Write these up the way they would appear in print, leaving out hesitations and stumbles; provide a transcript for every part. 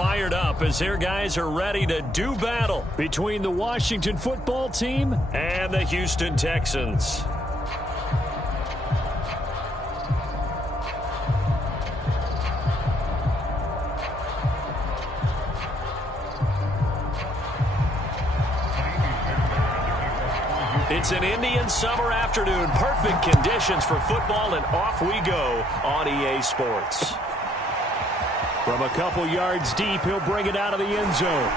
fired up as their guys are ready to do battle between the Washington football team and the Houston Texans. It's an Indian summer afternoon. Perfect conditions for football, and off we go on EA Sports. From a couple yards deep, he'll bring it out of the end zone.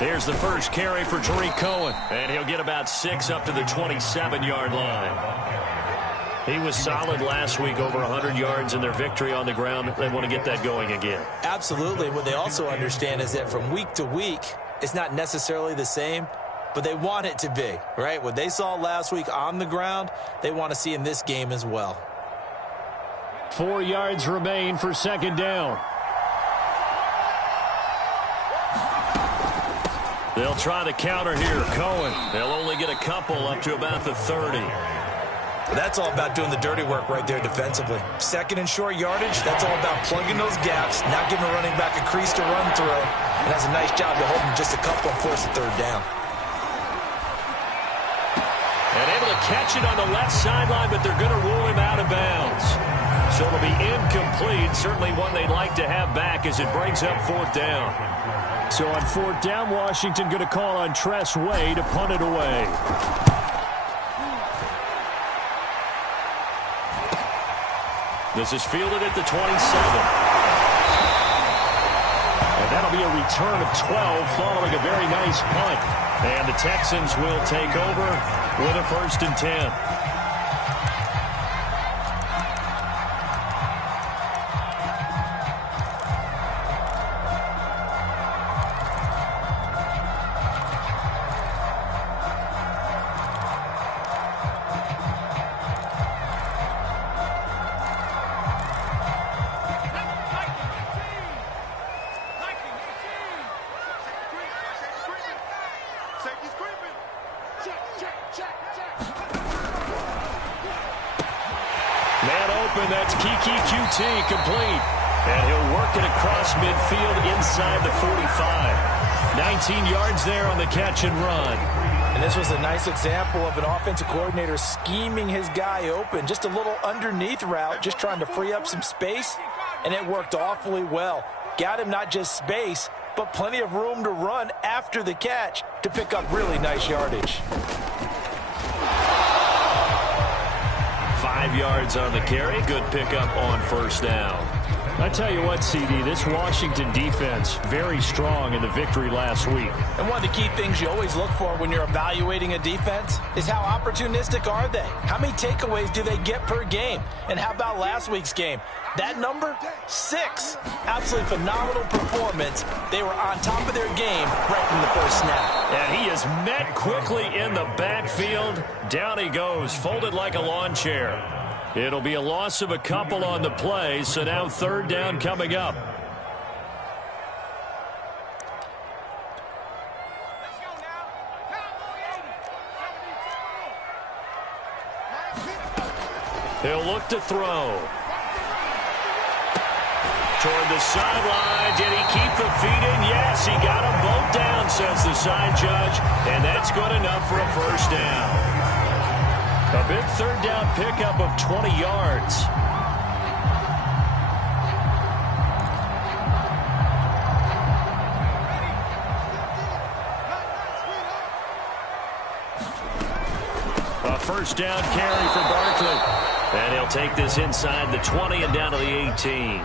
Here's the first carry for Tariq Cohen, and he'll get about 6 up to the 27-yard line. He was solid last week, over 100 yards in their victory on the ground. They want to get that going again. Absolutely. What they also understand is that from week to week, it's not necessarily the same, but they want it to be, right? What they saw last week on the ground, they want to see in this game as well. 4 yards remain for second down. They'll try the counter here. Cohen, they'll only get a couple up to about the 30. That's all about doing the dirty work right there defensively. Second and short yardage, that's all about plugging those gaps, not giving a running back a crease to run through, and has a nice job to hold him just a couple and force the third down. And able to catch it on the left sideline, but they're going to rule him out of bounds. So it'll be incomplete, certainly one they'd like to have back as it brings up fourth down. So on fourth down, Washington going to call on Tress Way to punt it away. This is fielded at the 27. And that'll be a return of 12 following a very nice punt. And the Texans will take over with a 1st and 10. That's QT complete. And he'll work it across midfield inside the 45. 19 yards there on the catch and run. And this was a nice example of an offensive coordinator scheming his guy open. Just a little underneath route, just trying to free up some space. And it worked awfully well. Got him not just space, but plenty of room to run after the catch to pick up really nice yardage. 5 yards on the carry. Good pickup on first down. I tell you what, CD, this Washington defense, very strong in the victory last week. And one of the key things you always look for when you're evaluating a defense is how opportunistic are they? How many takeaways do they get per game? And how about last week's game? That number, 6. Absolutely phenomenal performance. They were on top of their game right from the first snap. And he is met quickly in the backfield. Down he goes, folded like a lawn chair. It'll be a loss of a couple on the play, so now third down coming up. He'll look to throw. Toward the sideline. Did he keep the feet in? Yes, he got them both down, says the side judge. And that's good enough for a first down. A big third down pickup of 20 yards. A first down carry for Barkley. And he'll take this inside the 20 and down to the 18.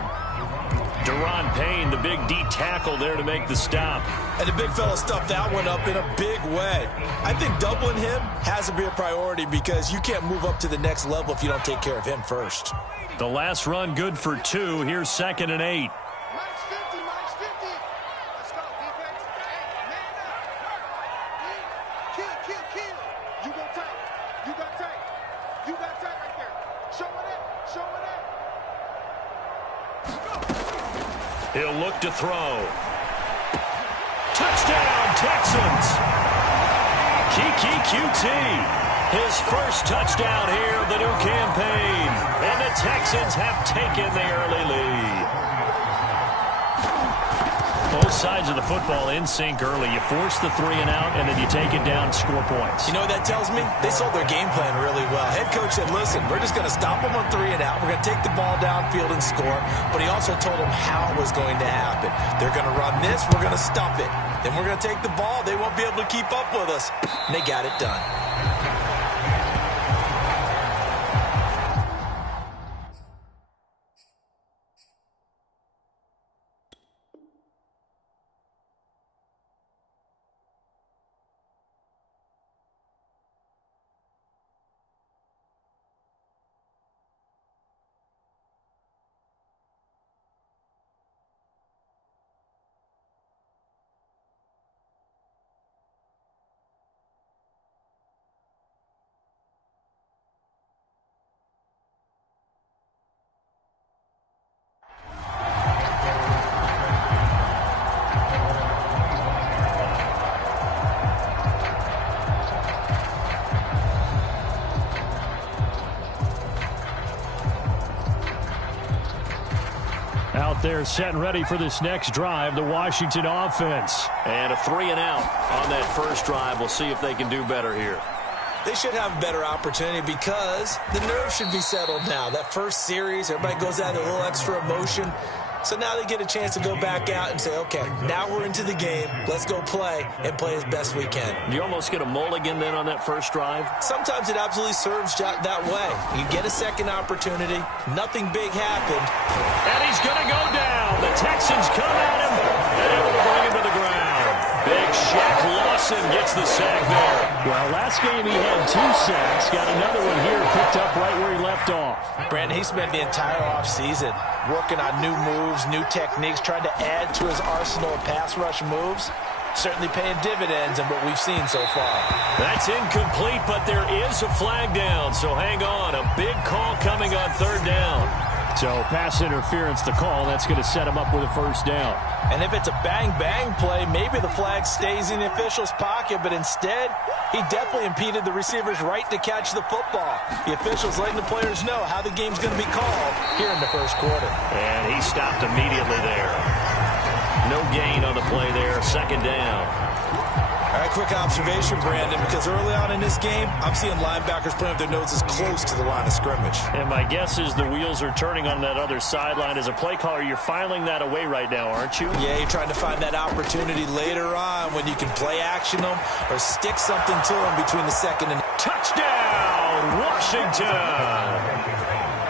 Deron Payne, the big D tackle there to make the stop. And the big fella stuffed that one up in a big way. I think doubling him has to be a priority because you can't move up to the next level if you don't take care of him first. The last run good for 2. Here's 2nd and 8. Kill. You go tight. You got tight. You got tight right there. Show it up. Show it up. He'll look to throw. Touchdown, Texans. Kiki QT. His first touchdown here of the new campaign. And the Texans have taken the early lead. Both sides of the football in sync early. You force the 3 and out, and then you take it down and score points. You know what that tells me? They sold their game plan really well. Head coach said, listen, we're just going to stop them on 3 and out. We're going to take the ball downfield and score. But he also told them how it was going to happen. They're going to run this. We're going to stop it. Then we're going to take the ball. They won't be able to keep up with us. And they got it done. Out there set and ready for this next drive, the Washington offense. And a 3 and out on that first drive. We'll see if they can do better here. They should have a better opportunity because the nerves should be settled now. That first series, everybody goes out with a little extra emotion. So now they get a chance to go back out and say, okay, now we're into the game. Let's go play and play as best we can. You almost get a mulligan then on that first drive? Sometimes it absolutely serves that way. You get a second opportunity. Nothing big happened. And he's going to go down. The Texans come at him and able to bring him to the ground. Big Shaq Lawson gets the sack there. Well, last game he had 2 sacks. Got another one here picked up right where he left off. Brandon, he spent the entire offseason working on new moves, new techniques, trying to add to his arsenal of pass rush moves. Certainly paying dividends in what we've seen so far. That's incomplete, but there is a flag down, so hang on. A big call coming on 3rd down. So pass interference to call. That's going to set him up with a first down. And if it's a bang-bang play, maybe the flag stays in the official's pocket, but instead, he definitely impeded the receiver's right to catch the football. The officials letting the players know how the game's going to be called here in the first quarter. And he stopped immediately there. No gain on the play there. 2nd down. All right, quick observation, Brandon, because early on in this game, I'm seeing linebackers playing with their noses close to the line of scrimmage. And my guess is the wheels are turning on that other sideline. As a play caller, you're filing that away right now, aren't you? Yeah, you're trying to find that opportunity later on when you can play action them or stick something to them between the second and... Touchdown, Washington!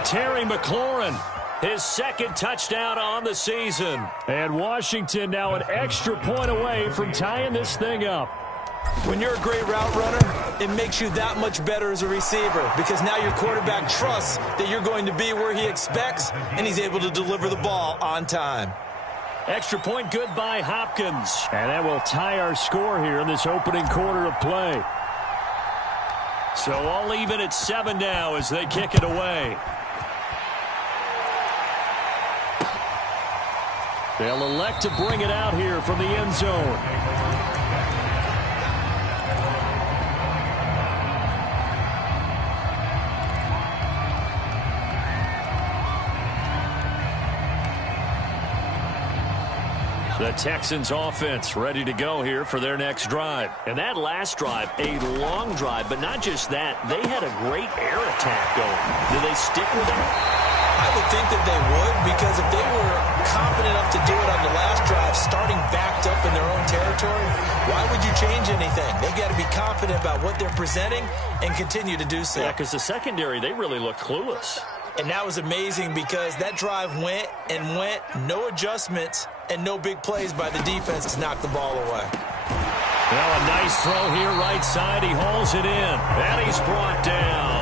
Terry McLaurin. His 2nd touchdown on the season. And Washington now an extra point away from tying this thing up. When you're a great route runner, it makes you that much better as a receiver because now your quarterback trusts that you're going to be where he expects and he's able to deliver the ball on time. Extra point good by Hopkins. And that will tie our score here in this opening quarter of play. So all even at 7 now as they kick it away. They'll elect to bring it out here from the end zone. The Texans offense ready to go here for their next drive. And that last drive, a long drive, but not just that. They had a great air attack going. Do they stick with it? I would think that they would because if they were confident enough to do it on the last drive, starting backed up in their own territory, why would you change anything? They've got to be confident about what they're presenting and continue to do so. Yeah, because the secondary, they really look clueless. And that was amazing because that drive went and went, no adjustments and no big plays by the defense to knock the ball away. Well, a nice throw here right side. He hauls it in. And he's brought down.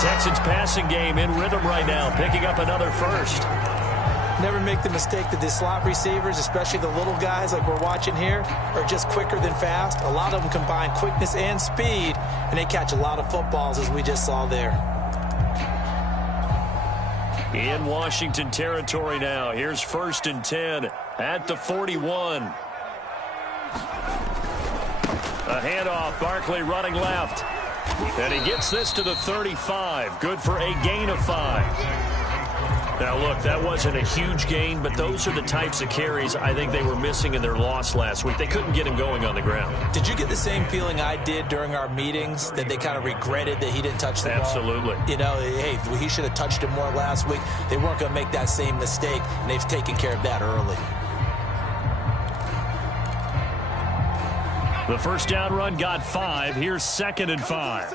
Texans passing game in rhythm right now, picking up another first. Never make the mistake that the slot receivers, especially the little guys like we're watching here, are just quicker than fast. A lot of them combine quickness and speed, and they catch a lot of footballs, as we just saw there. In Washington territory now. Here's 1st and 10 at the 41. A handoff, Barkley running left. And he gets this to the 35. Good for a gain of 5. Now, look, that wasn't a huge gain, but those are the types of carries I think they were missing in their loss last week. They couldn't get him going on the ground. Did you get the same feeling I did during our meetings, that they kind of regretted that he didn't touch the ball? Absolutely. You know, hey, he should have touched it more last week. They weren't going to make that same mistake, and they've taken care of that early. The first down run got 5. Here's 2nd and 5.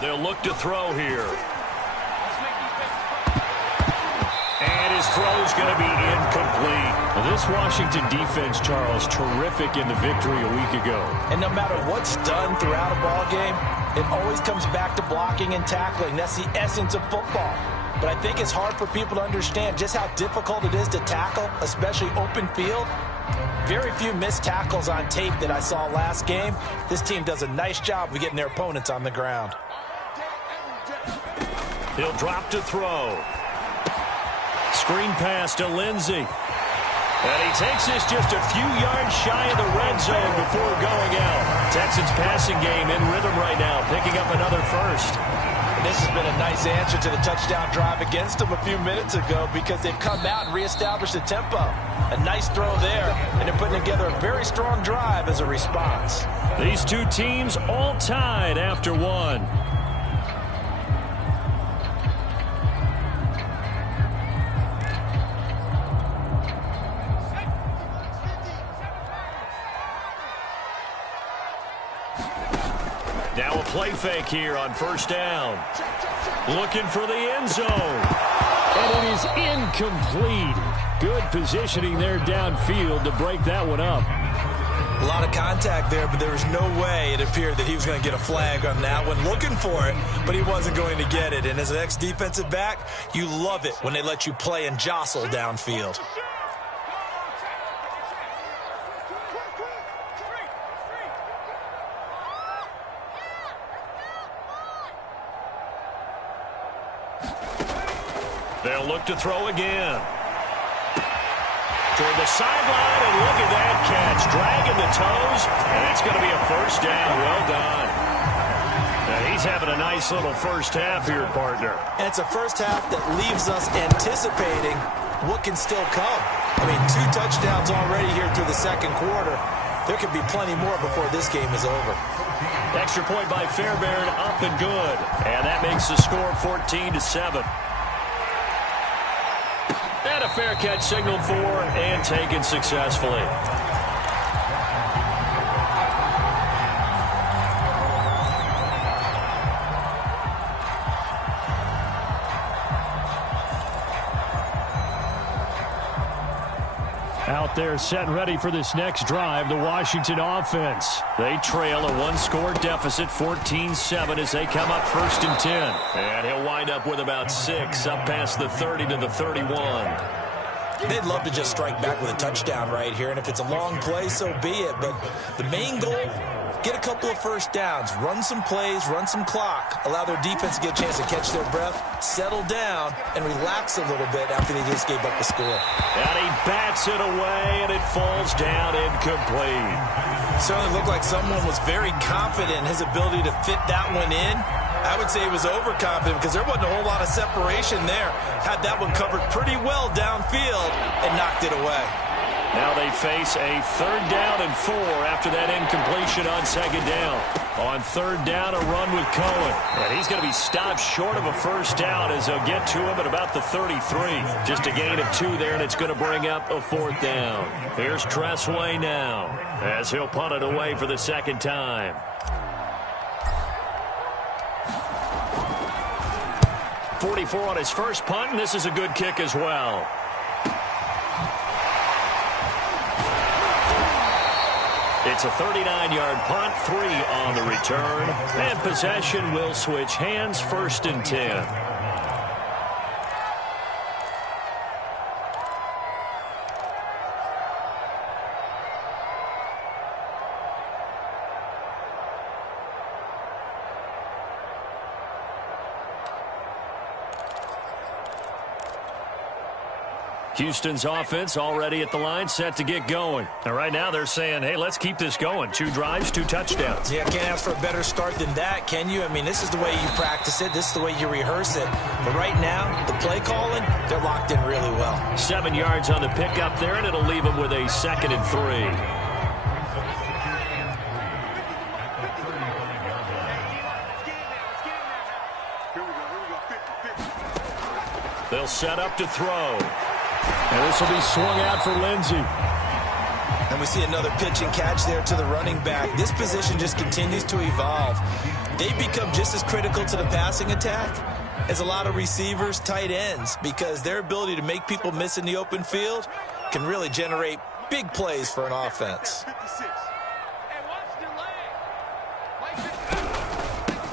They'll look to throw here. And his throw's going to be incomplete. Well, this Washington defense, Charles, terrific in the victory a week ago. And no matter what's done throughout a ball game, it always comes back to blocking and tackling. That's the essence of football. But I think it's hard for people to understand just how difficult it is to tackle, especially open field. Very few missed tackles on tape that I saw last game. This team does a nice job of getting their opponents on the ground. He'll drop to throw. Screen pass to Lindsey. And he takes this just a few yards shy of the red zone before going out. Texans passing game in rhythm right now, picking up another first. And this has been a nice answer to the touchdown drive against them a few minutes ago, because they've come out and reestablished the tempo. A nice throw there, and they're putting together a very strong drive as a response. These two teams all tied after one. Now a play fake here on first down. Looking for the end zone. And it is incomplete. Good positioning there downfield to break that one up. A lot of contact there, but there was no way it appeared that he was going to get a flag on that one. Looking for it, but he wasn't going to get it. And as an ex-defensive back, you love it when they let you play and jostle downfield. They'll look to throw again. Toward the sideline, and look at that catch. Dragging the toes, and that's going to be a first down. Well done. Now he's having a nice little first half here, partner. And it's a first half that leaves us anticipating what can still come. I mean, 2 touchdowns already here through the second quarter. There could be plenty more before this game is over. Extra point by Fairbairn, up and good. And that makes the score 14-7. And a fair catch signaled for and taken successfully. Out there set and ready for this next drive, the Washington offense. They trail a 1-score deficit, 14-7, as they come up 1st and 10. And he'll wind up with about 6, up past the 30 to the 31. They'd love to just strike back with a touchdown right here, and if it's a long play, so be it. But the main goal, get a couple of first downs, run some plays, run some clock, allow their defense to get a chance to catch their breath, settle down, and relax a little bit after they just gave up the score. And he bats it away, and it falls down incomplete. Certainly looked like someone was very confident in his ability to fit that one in. I would say he was overconfident because there wasn't a whole lot of separation there. Had that one covered pretty well downfield and knocked it away. Now they face a 3rd down and 4 after that incompletion on 2nd down. On 3rd down, a run with Cohen. And he's going to be stopped short of a first down as they'll get to him at about the 33. Just a gain of 2 there, and it's going to bring up a 4th down. Here's Tressway now as he'll punt it away for the 2nd time. .44 on his first punt, and this is a good kick as well. It's a 39-yard punt, 3 on the return, and possession will switch hands, 1st and 10. Houston's offense already at the line, set to get going. And right now they're saying, hey, let's keep this going. 2 drives, 2 touchdowns. Yeah, can't ask for a better start than that, can you? I mean, this is the way you practice it. This is the way you rehearse it. But right now, the play calling, they're locked in really well. 7 yards on the pickup there, and it'll leave them with a 2nd and 3. They'll set up to throw. And this will be swung out for Lindsey. And we see another pitch and catch there to the running back. This position just continues to evolve. They become just as critical to the passing attack as a lot of receivers, tight ends, because their ability to make people miss in the open field can really generate big plays for an offense.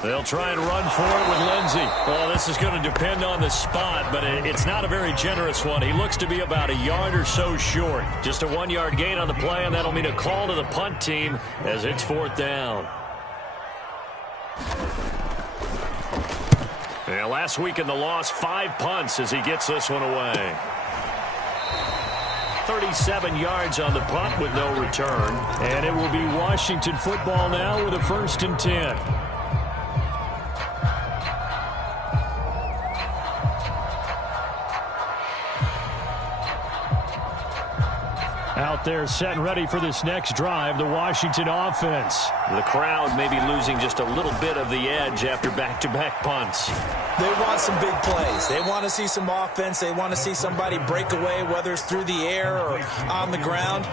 They'll try and run for it with Lindsey. Well, this is going to depend on the spot, but it's not a very generous one. He looks to be about a yard or so short. Just a 1-yard gain on the play, and that'll mean a call to the punt team as it's 4th down. Yeah, last week in the loss, 5 punts as he gets this one away. 37 yards on the punt with no return. And it will be Washington football now with a 1st and 10. Out there set and ready for this next drive, the Washington offense. The crowd may be losing just a little bit of the edge after back-to-back punts. They want some big plays. They want to see some offense. They want to see somebody break away, whether it's through the air or on the ground.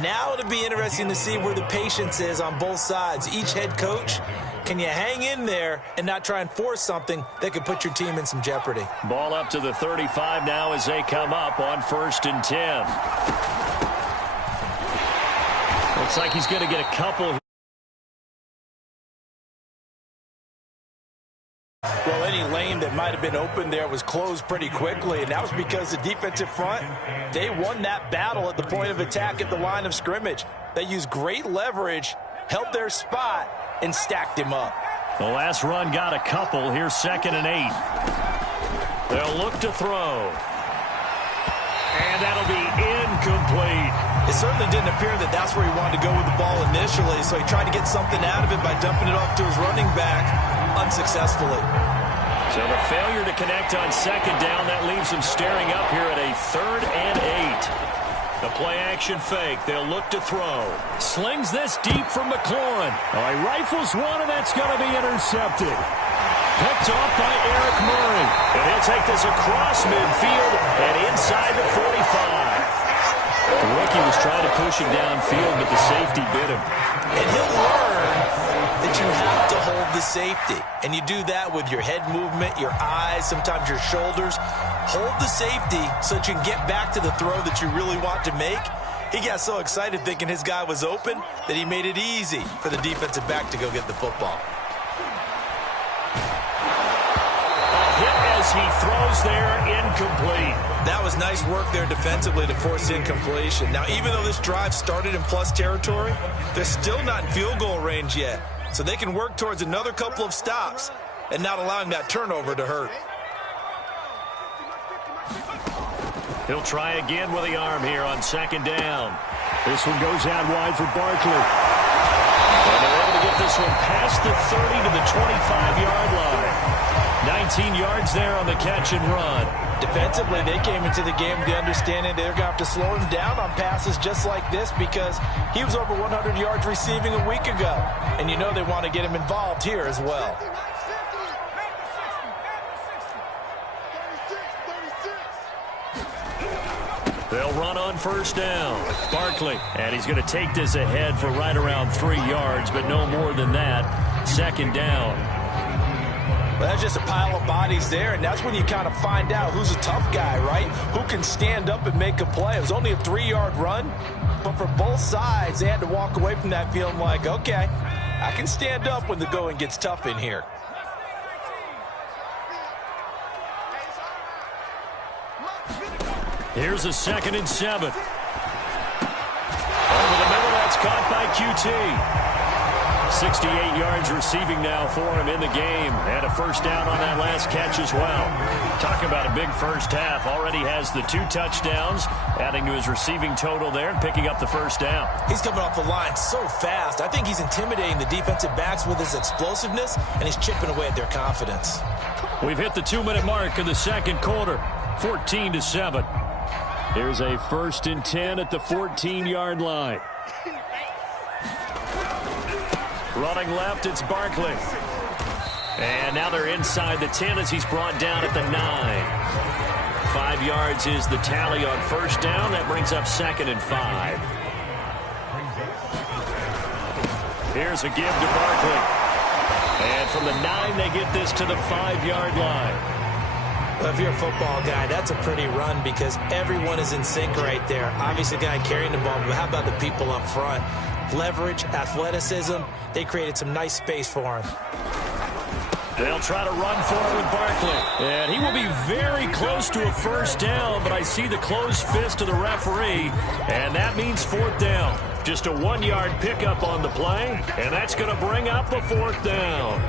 Now it'll be interesting to see where the patience is on both sides. Each head coach, can you hang in there and not try and force something that could put your team in some jeopardy? Ball up to the 35 now as they come up on 1st and 10. Looks like he's going to get a couple. Well, any lane that might have been open there was closed pretty quickly, and that was because the defensive front, they won that battle at the point of attack at the line of scrimmage. They used great leverage, held their spot, and stacked him up. The last run got a couple. Here's 2nd and 8. They'll look to throw. And that'll be incomplete. It certainly didn't appear that that's where he wanted to go with the ball initially, so he tried to get something out of it by dumping it off to his running back unsuccessfully. So the failure to connect on 2nd down, that leaves him staring up here at a 3rd and 8. The play-action fake. They'll look to throw. Slings this deep from McLaurin. Oh, he rifles one, and that's going to be intercepted. Picked off by Eric Murray. And he'll take this across midfield and inside the 45. The rookie was trying to push him downfield, but the safety bit him. And he'll learn that you have to hold the safety. And you do that with your head movement, your eyes, sometimes your shoulders. Hold the safety so that you can get back to the throw that you really want to make. He got so excited thinking his guy was open that he made it easy for the defensive back to go get the football. As he throws there, incomplete. That was nice work there defensively to force incompletion. Now, even though this drive started in plus territory, they're still not in field goal range yet. So they can work towards another couple of stops and not allowing that turnover to hurt. He'll try again with the arm here on 2nd down. This one goes out wide for Barkley. And they're able to get this one past the 30 to the 25-yard line. 19 yards there on the catch and run. Defensively, they came into the game with the understanding they're going to have to slow him down on passes just like this because he was over 100 yards receiving a week ago. And you know they want to get him involved here as well. They'll run on 1st down. Barkley, and he's going to take this ahead for right around 3 yards, but no more than that. 2nd down. Well, that's just a pile of bodies there, and that's when you kind of find out who's a tough guy, right? Who can stand up and make a play. It was only a 3-yard run, But for both sides, they had to walk away from that feeling like, okay, I can stand up when the going gets tough in here. Here's a 2nd and 7. Over the middle, that's caught by QT. 68 yards receiving now for him in the game. And a first down on that last catch as well. Talk about a big first half. Already has the 2 touchdowns, adding to his receiving total there and picking up the first down. He's coming off the line so fast. I think he's intimidating the defensive backs with his explosiveness, and he's chipping away at their confidence. We've hit the 2-minute mark in the second quarter. 14-7. Here's a 1st and 10 at the 14-yard line. Running left, it's Barkley. And now they're inside the 10 as he's brought down at the 9. 5 yards is the tally on first down. That brings up 2nd and 5. Here's a give to Barkley. And from the 9, they get this to the 5-yard line. Well, if you're a football guy, that's a pretty run because everyone is in sync right there. Obviously, the guy carrying the ball, but how about the people up front? Leverage, athleticism, they created some nice space for him. They'll try to run forward with Barkley. And he will be very close to a first down, but I see the closed fist of the referee, and that means 4th down. Just a 1-yard pickup on the play, and that's going to bring up a 4th down.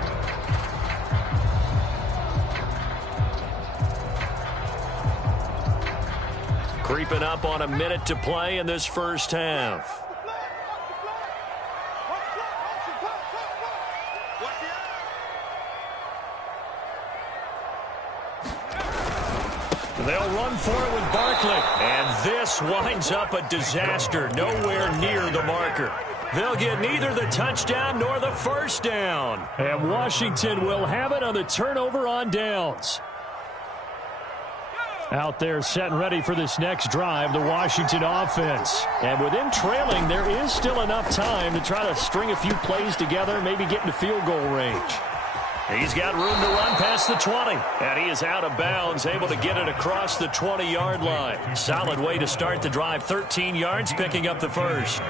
Creeping up on a minute to play in this first half. They'll run for it with Barkley. And this winds up a disaster. Nowhere near the marker. They'll get neither the touchdown nor the first down. And Washington will have it on the turnover on downs. Out there set and ready for this next drive, the Washington offense. And with them trailing, there is still enough time to try to string a few plays together, maybe get into field goal range. He's got room to run past the 20. And he is out of bounds, able to get it across the 20-yard line. Solid way to start the drive. 13 yards, picking up the first.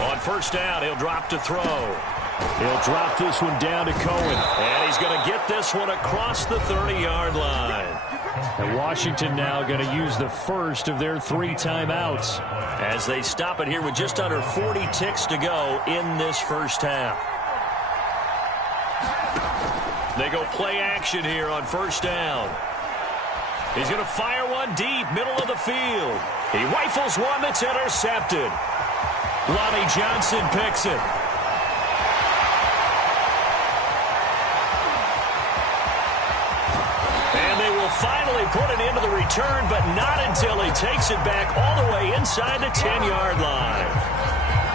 On first down, he'll drop to throw. He'll drop this one down to Cohen. And he's going to get this one across the 30-yard line. And Washington now going to use the first of their 3 timeouts as they stop it here with just under 40 ticks to go in this first half. They go play action here on first down. He's going to fire one deep, middle of the field. He rifles one that's intercepted. Lonnie Johnson picks it. Finally put it into the return, but not until he takes it back all the way inside the 10-yard line.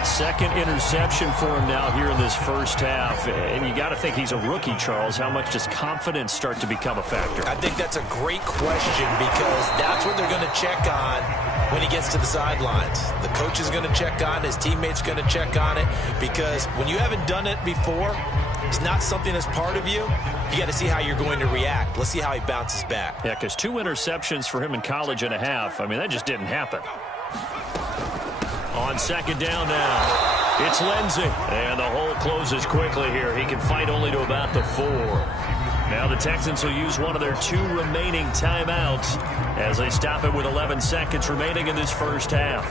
2nd interception for him now here in this first half. And you got to think he's a rookie, Charles. How much does confidence start to become a factor? I think that's a great question because that's what they're going to check on when he gets to the sidelines. The coach is going to check on it. His teammates going to check on it because when you haven't done it before, it's not something that's part of you. You got to see how you're going to react. Let's see how he bounces back. Yeah, because 2 interceptions for him in college and a half. I mean, that just didn't happen. On second down now, it's Lindsey. And the hole closes quickly here. He can fight only to about the 4. Now the Texans will use one of their 2 remaining timeouts as they stop it with 11 seconds remaining in this first half.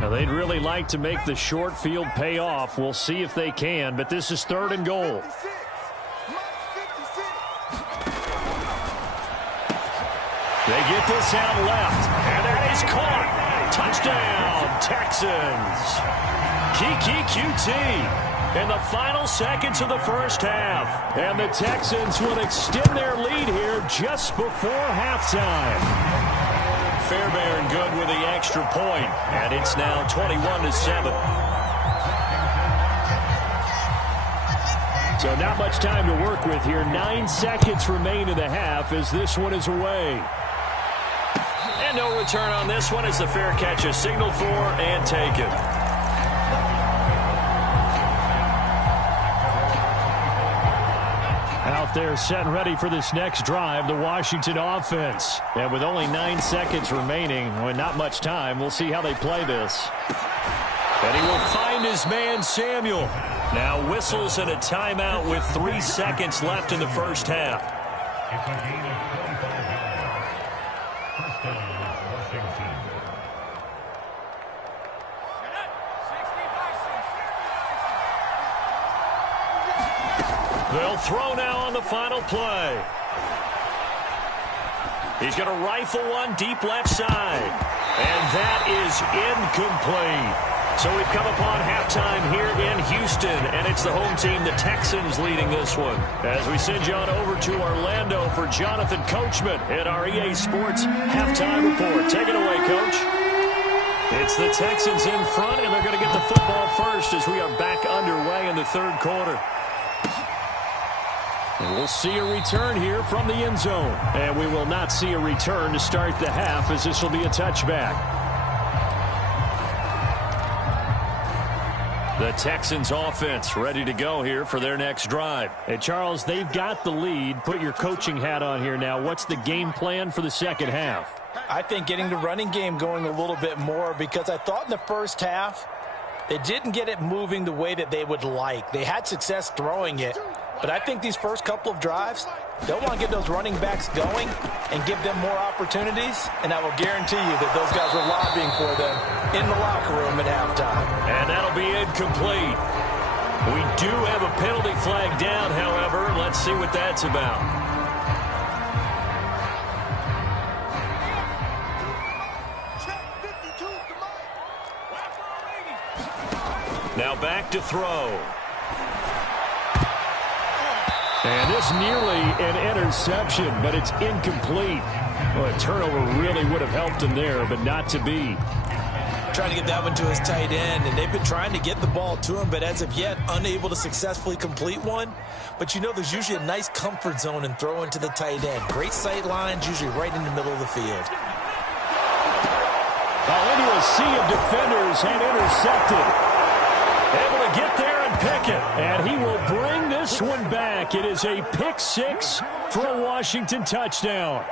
Now they'd really like to make the short field pay off. We'll see if they can, but this is 3rd and goal. They get this out left, and that is caught. Touchdown, Texans. Kiki QT in the final seconds of the first half. And the Texans will extend their lead here just before halftime. Fairbairn good with the extra point, and it's now 21-7. So not much time to work with here. 9 seconds remain in the half as this one is away. And no return on this one as the fair catch is signaled for and taken. They're set and ready for this next drive, the Washington offense. And with only 9 seconds remaining, not much time, we'll see how they play this. And he will find his man, Samuel. Now whistles and a timeout with 3 seconds left in the first half. It's a gain of 25 yards. First down, Washington. They'll throw now on the final play. He's going to rifle one deep left side. And that is incomplete. So we've come upon halftime here in Houston, and it's the home team, the Texans, leading this one. As we send you on over to Orlando for Jonathan Coachman at our EA Sports Halftime Report. Take it away, Coach. It's the Texans in front, and they're going to get the football first as we are back underway in the third quarter. And we'll see a return here from the end zone. And we will not see a return to start the half, as this will be a touchback. The Texans offense ready to go here for their next drive. Hey, Charles, they've got the lead. Put your coaching hat on here now. What's the game plan for the second half? I think getting the running game going a little bit more, because I thought in the first half they didn't get it moving the way that they would like. They had success throwing it. But I think these first couple of drives, they'll want to get those running backs going and give them more opportunities. And I will guarantee you that those guys were lobbying for them in the locker room at halftime. And that'll be incomplete. We do have a penalty flag down, however. Let's see what that's about. Now back to throw. And this nearly an interception, but it's incomplete. Well, a turnover really would have helped him there, but not to be. Trying to get that one to his tight end, and they've been trying to get the ball to him, but as of yet, unable to successfully complete one. But you know, there's usually a nice comfort zone in throwing to the tight end. Great sight lines, usually right in the middle of the field. Well, into a sea of defenders and intercepted. Able to get there and pick it. And he will bring this one back. It is a pick six for a Washington touchdown.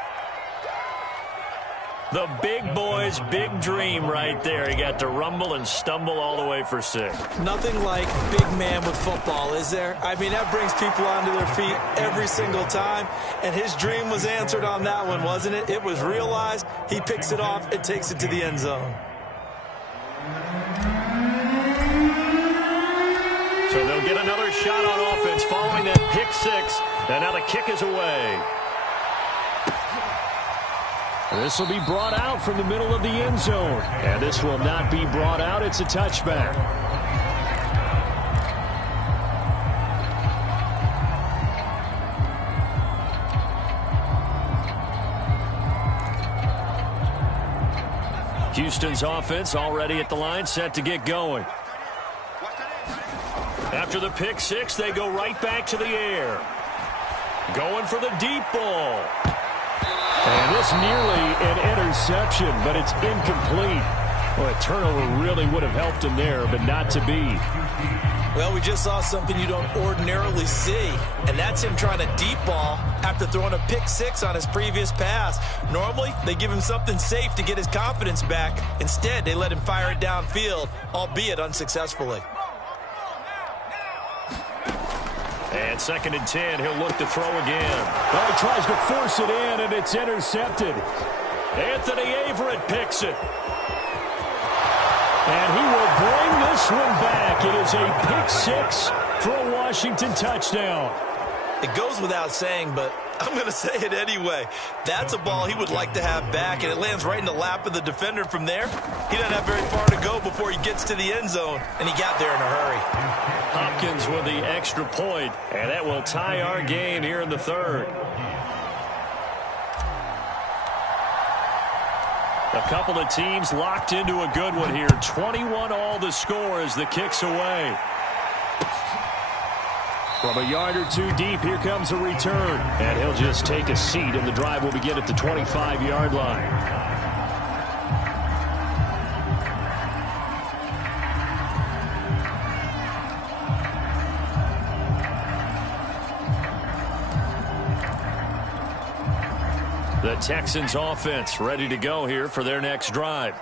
The big boy's big dream right there. He got to rumble and stumble all the way for 6. Nothing like big man with football, is there? I mean, that brings people onto their feet every single time. And his dream was answered on that one, wasn't it? It was realized. He picks it off and takes it to the end zone. So they'll get another shot on offense following that pick 6. And now the kick is away. This will be brought out from the middle of the end zone. And this will not be brought out. It's a touchback. Houston's offense already at the line, set to get going. After the pick 6, they go right back to the air. Going for the deep ball. And this nearly an interception, but it's incomplete. Well, a turnover really would have helped him there, but not to be. Well, we just saw something you don't ordinarily see, and that's him trying to deep ball after throwing a pick 6 on his previous pass. Normally, they give him something safe to get his confidence back. Instead, they let him fire it downfield, albeit unsuccessfully. And 2nd and 10, he'll look to throw again. Well, he tries to force it in, and it's intercepted. Anthony Averett picks it. And he will bring this one back. It is a pick 6 for a Washington touchdown. It goes without saying, but I'm going to say it anyway. That's a ball he would like to have back, and it lands right in the lap of the defender from there. He doesn't have very far to go before he gets to the end zone, and he got there in a hurry. Hopkins with the extra point, and that will tie our game here in the third. A couple of teams locked into a good one here. 21 all the score as the kick's away. From a yard or two deep, here comes a return. And he'll just take a seat, and the drive will begin at the 25-yard line. The Texans offense ready to go here for their next drive.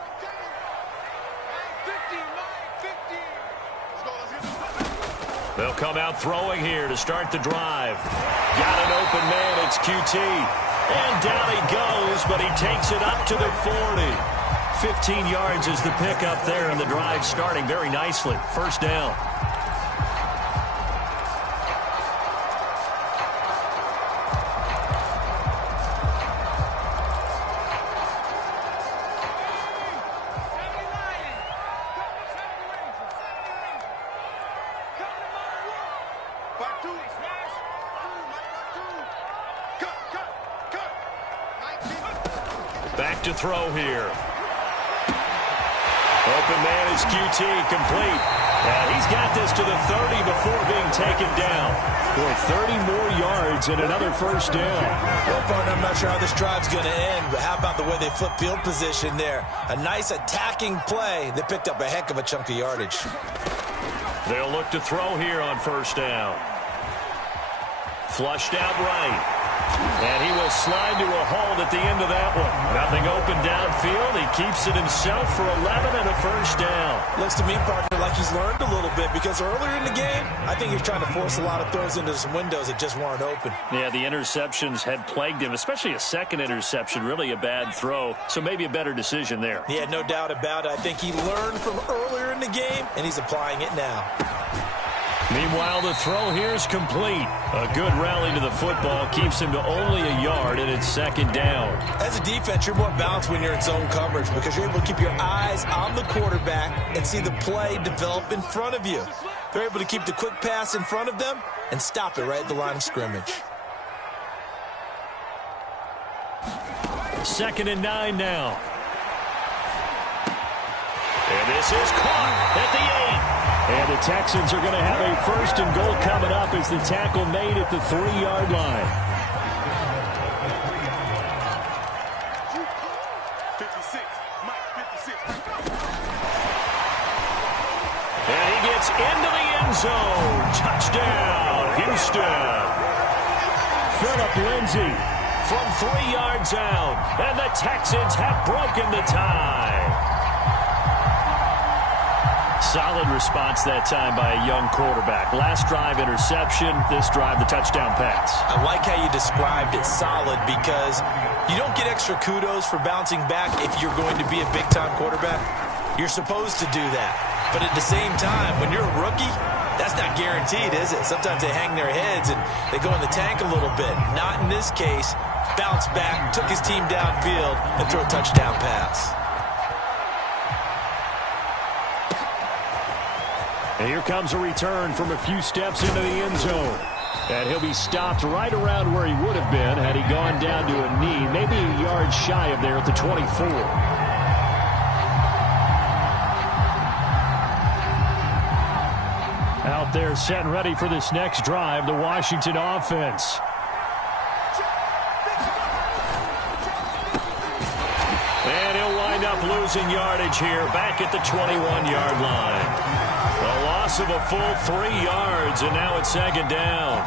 They'll come out throwing here to start the drive. Got an open man, it's QT. And down he goes, but he takes it up to the 40. 15 yards is the pickup there, and the drive starting very nicely. First down. Back to throw here. Open man is QT, complete. And he's got this to the 30 before being taken down. Boy, 30 more yards and another first down. Well, partner, I'm not sure how this drive's going to end, but how about the way they flip field position there? A nice attacking play that picked up a heck of a chunk of yardage. They'll look to throw here on first down. Flushed out right. And he will slide to a hold at the end of that one. Nothing open downfield. He keeps it himself for 11 and a first down. Looks to me, partner, like he's learned a little bit, because earlier in the game, I think he was trying to force a lot of throws into some windows that just weren't open. Yeah, the interceptions had plagued him, especially a second interception, really a bad throw. So maybe a better decision there. Yeah, no doubt about it. I think he learned from earlier in the game, and he's applying it now. Meanwhile, the throw here is complete. A good rally to the football keeps him to only a yard, and it's second down. As a defense, you're more balanced when you're in zone coverage because you're able to keep your eyes on the quarterback and see the play develop in front of you. They're able to keep the quick pass in front of them and stop it right at the line of scrimmage. 2nd and 9 now. And this is caught at the 8. And the Texans are going to have a first and goal coming up as the tackle made at the 3-yard line. 56, Mike, 56. And he gets into the end zone. Touchdown, Houston. Phillip Lindsay from 3 yards out. And the Texans have broken the tie. Solid response that time by a young quarterback. Last drive, interception. This drive, the touchdown pass. I like how you described it, solid, because you don't get extra kudos for bouncing back if you're going to be a big-time quarterback. You're supposed to do that. But at the same time, when you're a rookie, that's not guaranteed, is it? Sometimes they hang their heads and they go in the tank a little bit. Not in this case. Bounce back, took his team downfield, and threw a touchdown pass. And here comes a return from a few steps into the end zone. And he'll be stopped right around where he would have been had he gone down to a knee, maybe a yard shy of there at the 24. Out there set and ready for this next drive, the Washington offense. And he'll wind up losing yardage here back at the 21-yard line. A loss of a full 3 yards, and now it's second down.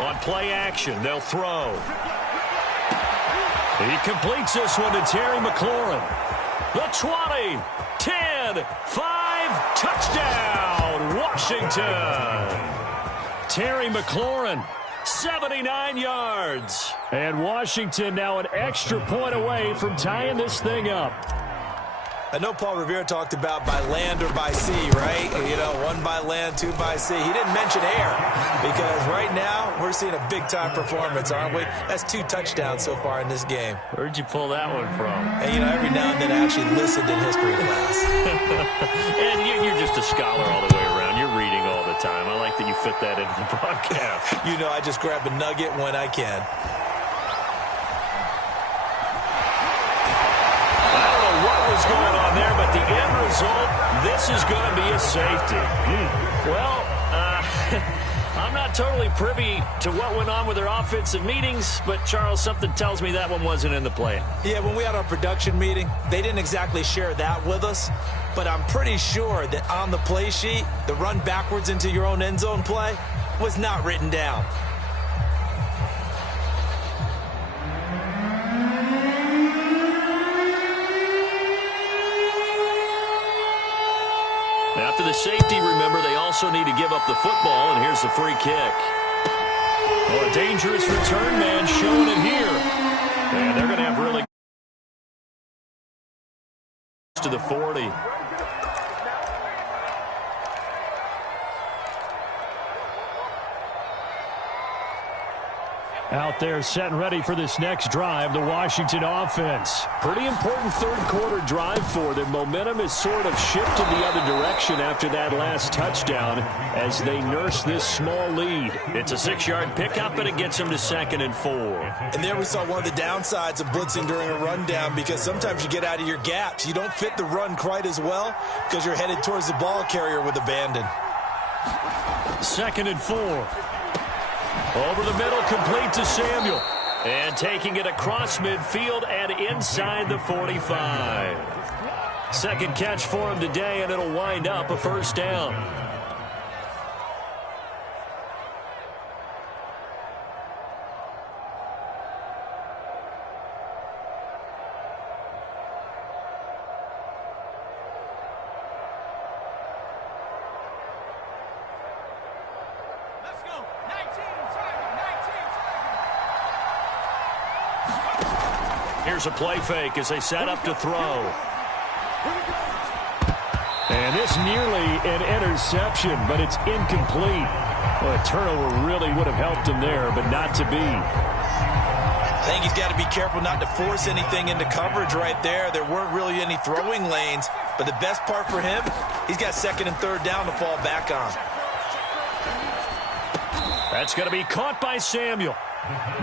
On play action, they'll throw. He completes this one to Terry McLaurin. The 20, 10, 5, touchdown, Washington. Terry McLaurin, 79 yards. And Washington now an extra point away from tying this thing up. I know Paul Revere talked about by land or by sea, right? You know, 1 by land, 2 by sea. He didn't mention air because right now we're seeing a big-time performance, aren't we? That's 2 touchdowns so far in this game. Where'd you pull that one from? And, you know, every now and then I actually listened in history class. And you're just a scholar all the way around. You're reading all the time. I like that you fit that into the broadcast. You know, I just grab a nugget when I can. Was going on there, but the end result, this is going to be a safety. Well, I'm not totally privy to what went on with their offensive meetings, but Charles, something tells me that one wasn't in the plan. Yeah, when we had our production meeting, they didn't exactly share that with us. but I'm pretty sure that on the play sheet, the run backwards into your own end zone play was not written down. After the safety, remember, they also need to give up the football, and here's the free kick. Oh, a dangerous return man showing it here. And they're going to have really to the 40. Out there set and ready for this next drive, the Washington offense. Pretty important third quarter drive for them. Momentum has sort of shifted the other direction after that last touchdown as they nurse this small lead. It's a 6-yard pickup, and it gets them to 2nd and 4. And there we saw one of the downsides of blitzing during a rundown, because sometimes you get out of your gaps. You don't fit the run quite as well because you're headed towards the ball carrier with abandon. 2nd and 4. Over the middle, complete to Samuel. And taking it across midfield and inside the 45. Second catch for him today, and it'll wind up a first down. Here's a play fake as they set up to throw. And this nearly an interception, but it's incomplete. Well, a turnover really would have helped him there, but not to be. I think he's got to be careful not to force anything into coverage right there. There weren't really any throwing lanes, but the best part for him, he's got 2nd and 3rd down to fall back on. That's going to be caught by Samuel.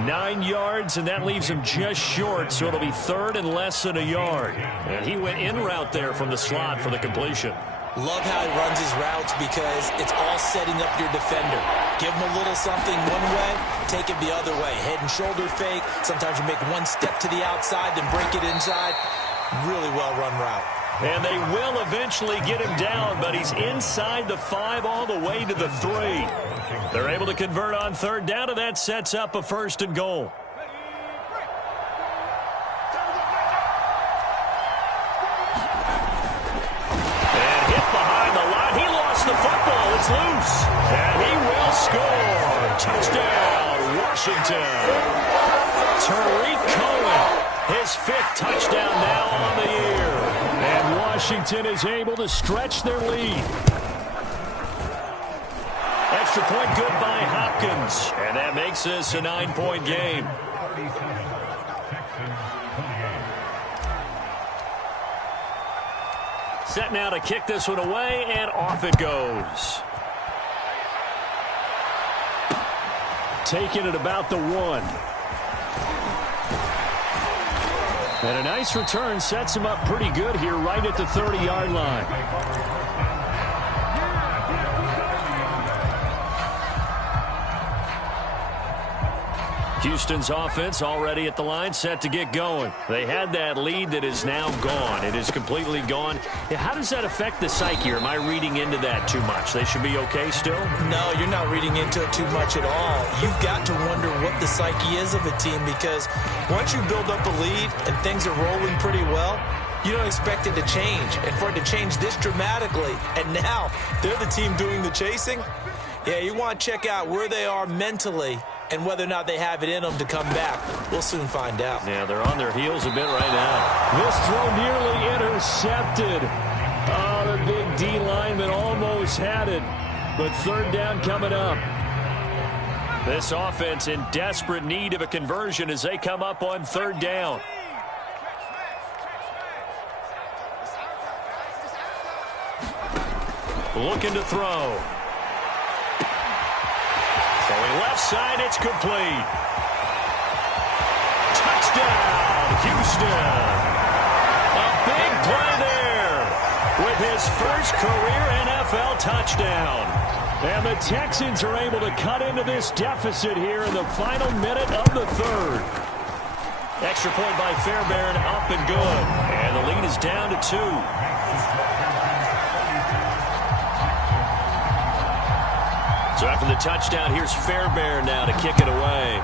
9 yards, and that leaves him just short, so it'll be 3rd and less than a yard. And he went in route there from the slot for the completion. Love how he runs his routes because it's all setting up your defender. Give him a little something one way, take it the other way. Head and shoulder fake. Sometimes you make one step to the outside, then break it inside. Really well-run route. And they will eventually get him down, but he's inside the 5 all the way to the 3. They're able to convert on 3rd down, and that sets up a 1st and goal. And hit behind the line. He lost the football. It's loose. And he will score. Touchdown, Washington. Tariq Cohen, his 5th touchdown now on the year. And Washington is able to stretch their lead. Extra point good by Hopkins. And that makes this a 9-point game. Set now to kick this one away, and off it goes. Taking it about the 1. And a nice return sets him up pretty good here right at the 30-yard line. Houston's offense already at the line, set to get going. They had that lead that is now gone. It is completely gone. How does that affect the psyche? Or am I reading into that too much? They should be okay still? No, you're not reading into it too much at all. You've got to wonder what the psyche is of a team, because once you build up a lead and things are rolling pretty well, you don't expect it to change. And for it to change this dramatically, and now they're the team doing the chasing, yeah, you want to check out where they are mentally and whether or not they have it in them to come back. We'll soon find out. Yeah, they're on their heels a bit right now. This throw nearly intercepted. Oh, the big D lineman almost had it. But 3rd down coming up. This offense in desperate need of a conversion as they come up on 3rd down. Looking to throw. Throwing left side, it's complete. Touchdown, Houston. A big play there with his first career NFL touchdown. And the Texans are able to cut into this deficit here in the final minute of the 3rd. Extra point by Fairbairn, up and good. And the lead is down to 2. So after the touchdown, here's Fairbairn now to kick it away.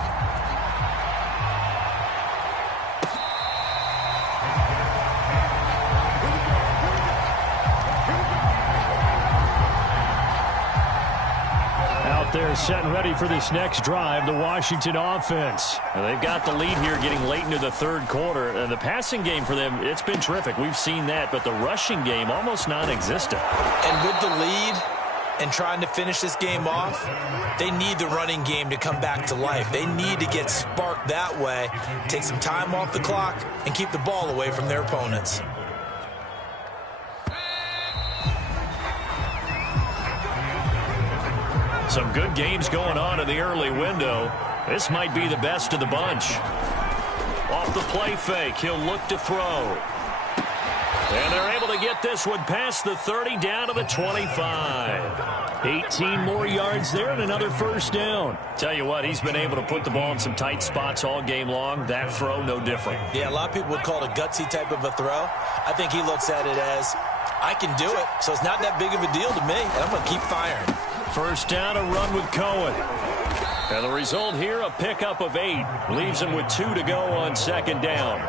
Out there set and ready for this next drive, the Washington offense. And they've got the lead here getting late into the third quarter. And the passing game for them, it's been terrific. We've seen that, but the rushing game almost non-existent. And with the lead and trying to finish this game off, they need the running game to come back to life. They need to get sparked that way, take some time off the clock, and keep the ball away from their opponents. Some good games going on in the early window. This might be the best of the bunch. Off the play fake, he'll look to throw. And they're able to get this one past the 30 down to the 25. 18 more yards there and another first down. Tell you what, he's been able to put the ball in some tight spots all game long. That throw, no different. Yeah, a lot of people would call it a gutsy type of a throw. I think he looks at it as, I can do it, so it's not that big of a deal to me, and I'm going to keep firing. First down, a run with Cohen. And the result here, a pickup of 8. Leaves him with 2 to go on second down.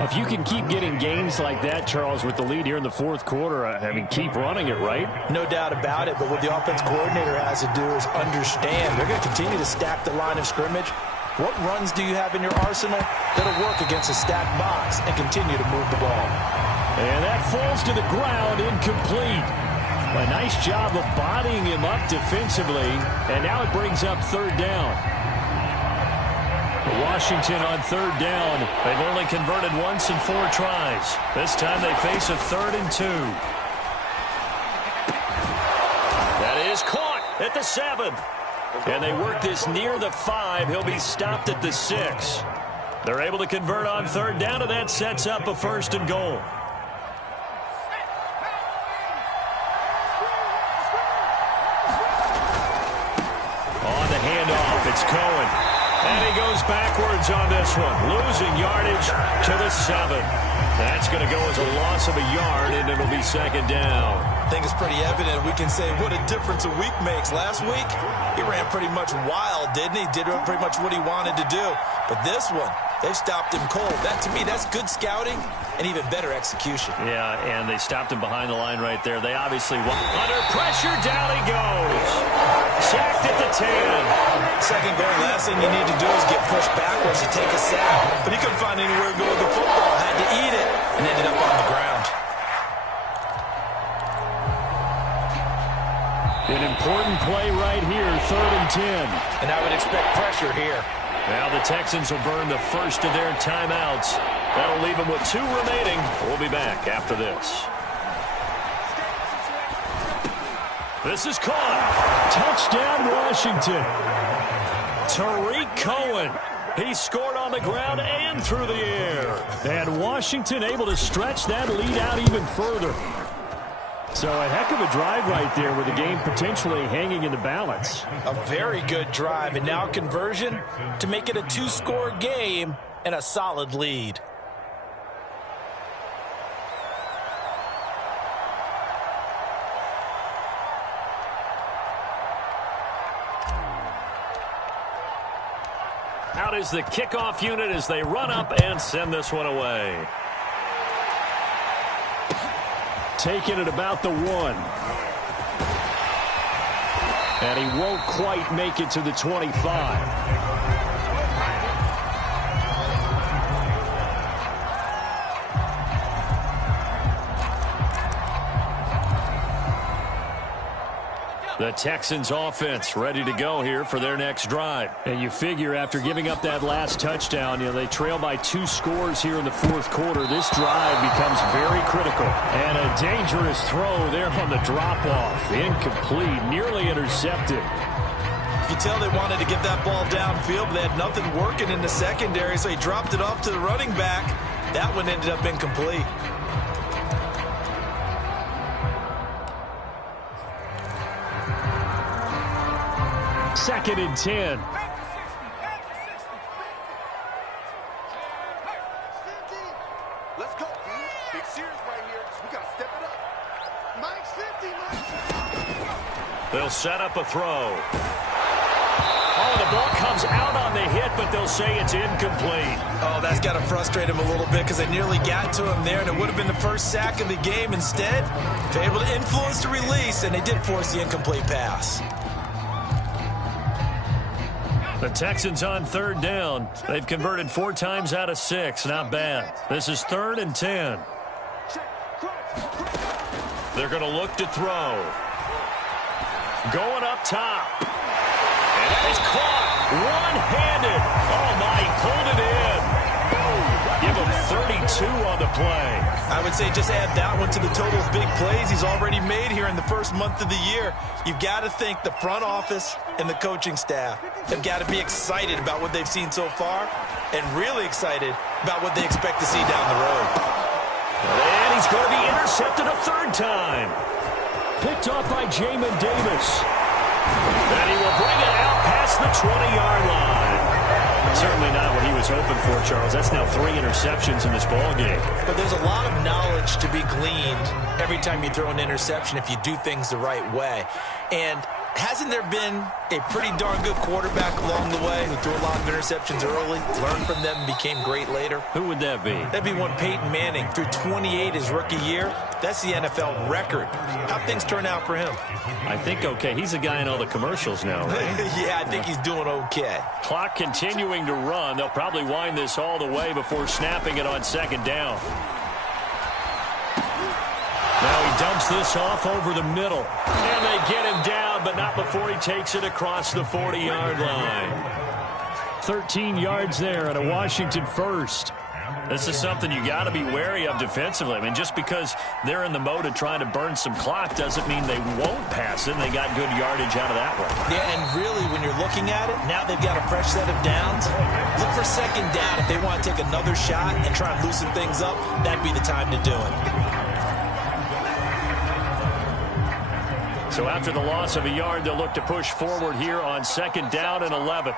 If you can keep getting gains like that, Charles, with the lead here in the fourth quarter, I mean, keep running it, right? No doubt about it, but what the offense coordinator has to do is understand they're going to continue to stack the line of scrimmage. What runs do you have in your arsenal that'll work against a stacked box and continue to move the ball? And that falls to the ground, incomplete. A nice job of bodying him up defensively, and now it brings up third down. Washington on third down. They've only converted once in 4 tries. This time they face a 3rd and 2. That is caught at the 7. And they work this near the 5. He'll be stopped at the 6. They're able to convert on third down, and that sets up a 1st and goal. On the handoff, it's Cohen. And he goes backwards on this one, losing yardage to the 7. That's going to go as a loss of a yard, and it'll be second down. I think it's pretty evident. We can say what a difference a week makes. Last week, he ran pretty much wild, didn't he? Did pretty much what he wanted to do. But this one, they stopped him cold. That, to me, that's good scouting and even better execution. Yeah, and they stopped him behind the line right there. They obviously want. Under pressure, down he goes. Sacked at the 10. Second goal, last thing you need to do is get pushed backwards to take a sack. But he couldn't find anywhere to go with the football. Had to eat it and ended up on the ground. An important play right here, 3rd and 10. And I would expect pressure here. Now the Texans will burn the first of their timeouts. That'll leave them with 2 remaining. We'll be back after this. This is caught. Touchdown, Washington. Tariq Cohen. He scored on the ground and through the air. And Washington able to stretch that lead out even further. So a heck of a drive right there with the game potentially hanging in the balance. A very good drive, and now conversion to make it a 2-score game and a solid lead. Out is the kickoff unit as they run up and send this one away. Taking it about the 1. And he won't quite make it to the 25. The Texans offense ready to go here for their next drive. And you figure after giving up that last touchdown, they trail by 2 scores here in the fourth quarter. This drive becomes very critical. And a dangerous throw there on the drop-off. Incomplete, nearly intercepted. You can tell they wanted to get that ball downfield, but they had nothing working in the secondary, so he dropped it off to the running back. That one ended up incomplete. Second and 10. Let's go, dude. Big series right here. We got to step it up. Mike's 50, Mike. They'll They'll set up a throw. Oh, the ball comes out on the hit, but they'll say it's incomplete. Oh, that's got to frustrate him a little bit because they nearly got to him there, and it would have been the first sack of the game. Instead, they're able to influence the release, and they did force the incomplete pass. The Texans on third down. They've converted 4 times out of 6. Not bad. This is 3rd and 10. They're going to look to throw. Going up top. And that is caught. One-handed. Oh, my. He pulled it in. Give him 32 on the play. I would say just add that one to the total of big plays he's already made here in the first month of the year. You've got to think the front office and the coaching staff have got to be excited about what they've seen so far and really excited about what they expect to see down the road. And he's going to be intercepted a 3rd time. Picked off by Jamin Davis. And he will bring it out past the 20-yard line. Certainly not what he was hoping for, Charles. That's now 3 interceptions in this ball game. But there's a lot of knowledge to be gleaned every time you throw an interception if you do things the right way. And hasn't there been a pretty darn good quarterback along the way who threw a lot of interceptions early, learned from them, and became great later? Who would that be? That'd be one Peyton Manning. Threw 28 his rookie year. That's the NFL record. How'd things turn out for him? I think okay. He's a guy in all the commercials now, right? Yeah, I think he's doing okay. Clock continuing to run. They'll probably wind this all the way before snapping it on 2nd down. Now he dumps this off over the middle. And they get him down, but not before he takes it across the 40-yard line. 13 yards there and a Washington first. This is something you got to be wary of defensively. I mean, just because they're in the mode of trying to burn some clock doesn't mean they won't pass it. And they got good yardage out of that one. Yeah, and really, when you're looking at it, now they've got a fresh set of downs. Look for 2nd down. If they want to take another shot and try and loosen things up, that'd be the time to do it. So after the loss of a yard, they'll look to push forward here on 2nd down and 11.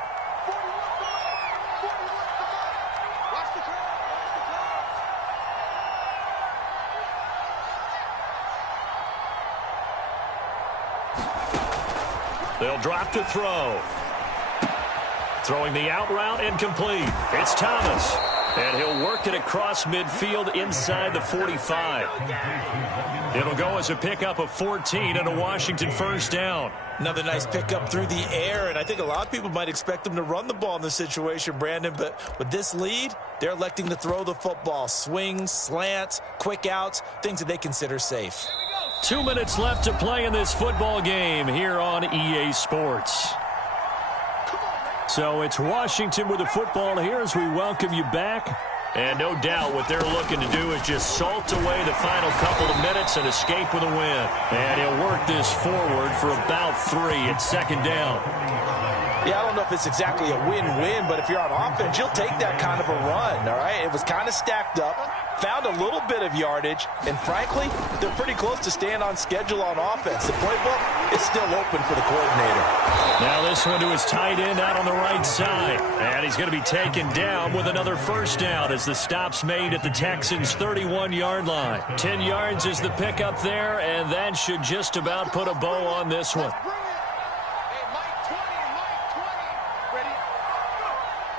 They'll drop to throw. Throwing the out route, incomplete. It's Thomas. And he'll work it across midfield inside the 45. It'll go as a pickup of 14 and a Washington first down. Another nice pickup through the air, and I think a lot of people might expect them to run the ball in this situation, Brandon, but with this lead, they're electing to throw the football. Swings, slants, quick outs, things that they consider safe. 2 minutes left to play in this football game here on EA Sports. So it's Washington with the football here as we welcome you back. And no doubt what they're looking to do is just salt away the final couple of minutes and escape with a win. And he'll work this forward for about 3 at 2nd down. Yeah, I don't know if it's exactly a win-win, but if you're on offense, you'll take that kind of a run, all right? It was kind of stacked up, found a little bit of yardage, and frankly, they're pretty close to staying on schedule on offense. The playbook is still open for the coordinator. Now this one to his tight end out on the right side. And he's going to be taken down with another first down as the stop's made at the Texans' 31-yard line. 10 yards is the pickup there, and that should just about put a bow on this one.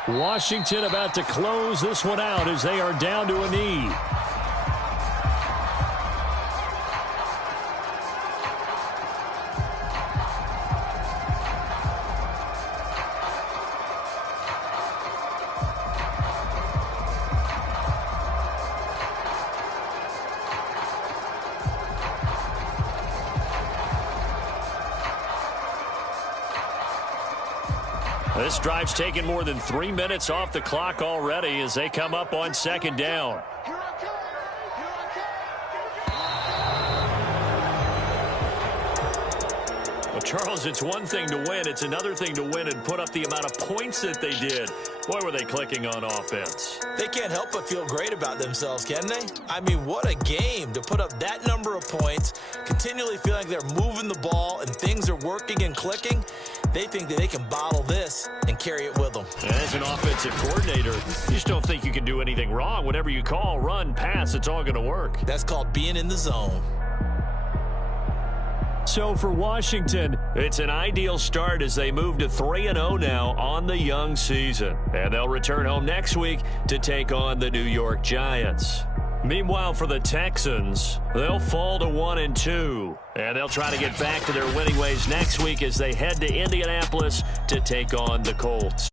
Washington about to close this one out as they are down to a knee. This drive's taken more than 3 minutes off the clock already as they come up on 2nd down. Well, Charles, it's one thing to win. It's another thing to win and put up the amount of points that they did. Boy, were they clicking on offense. They can't help but feel great about themselves, can they? I mean, what a game to put up that number of points, continually feeling like they're moving the ball and things are working and clicking. They think that they can bottle this and carry it with them. As an offensive coordinator, you just don't think you can do anything wrong. Whatever you call, run, pass, it's all going to work. That's called being in the zone. so for Washington. It's an ideal start as they move to 3-0 now on the young season. And they'll return home next week to take on the New York Giants. Meanwhile, for the Texans, they'll fall to 1-2. And they'll try to get back to their winning ways next week as they head to Indianapolis to take on the Colts.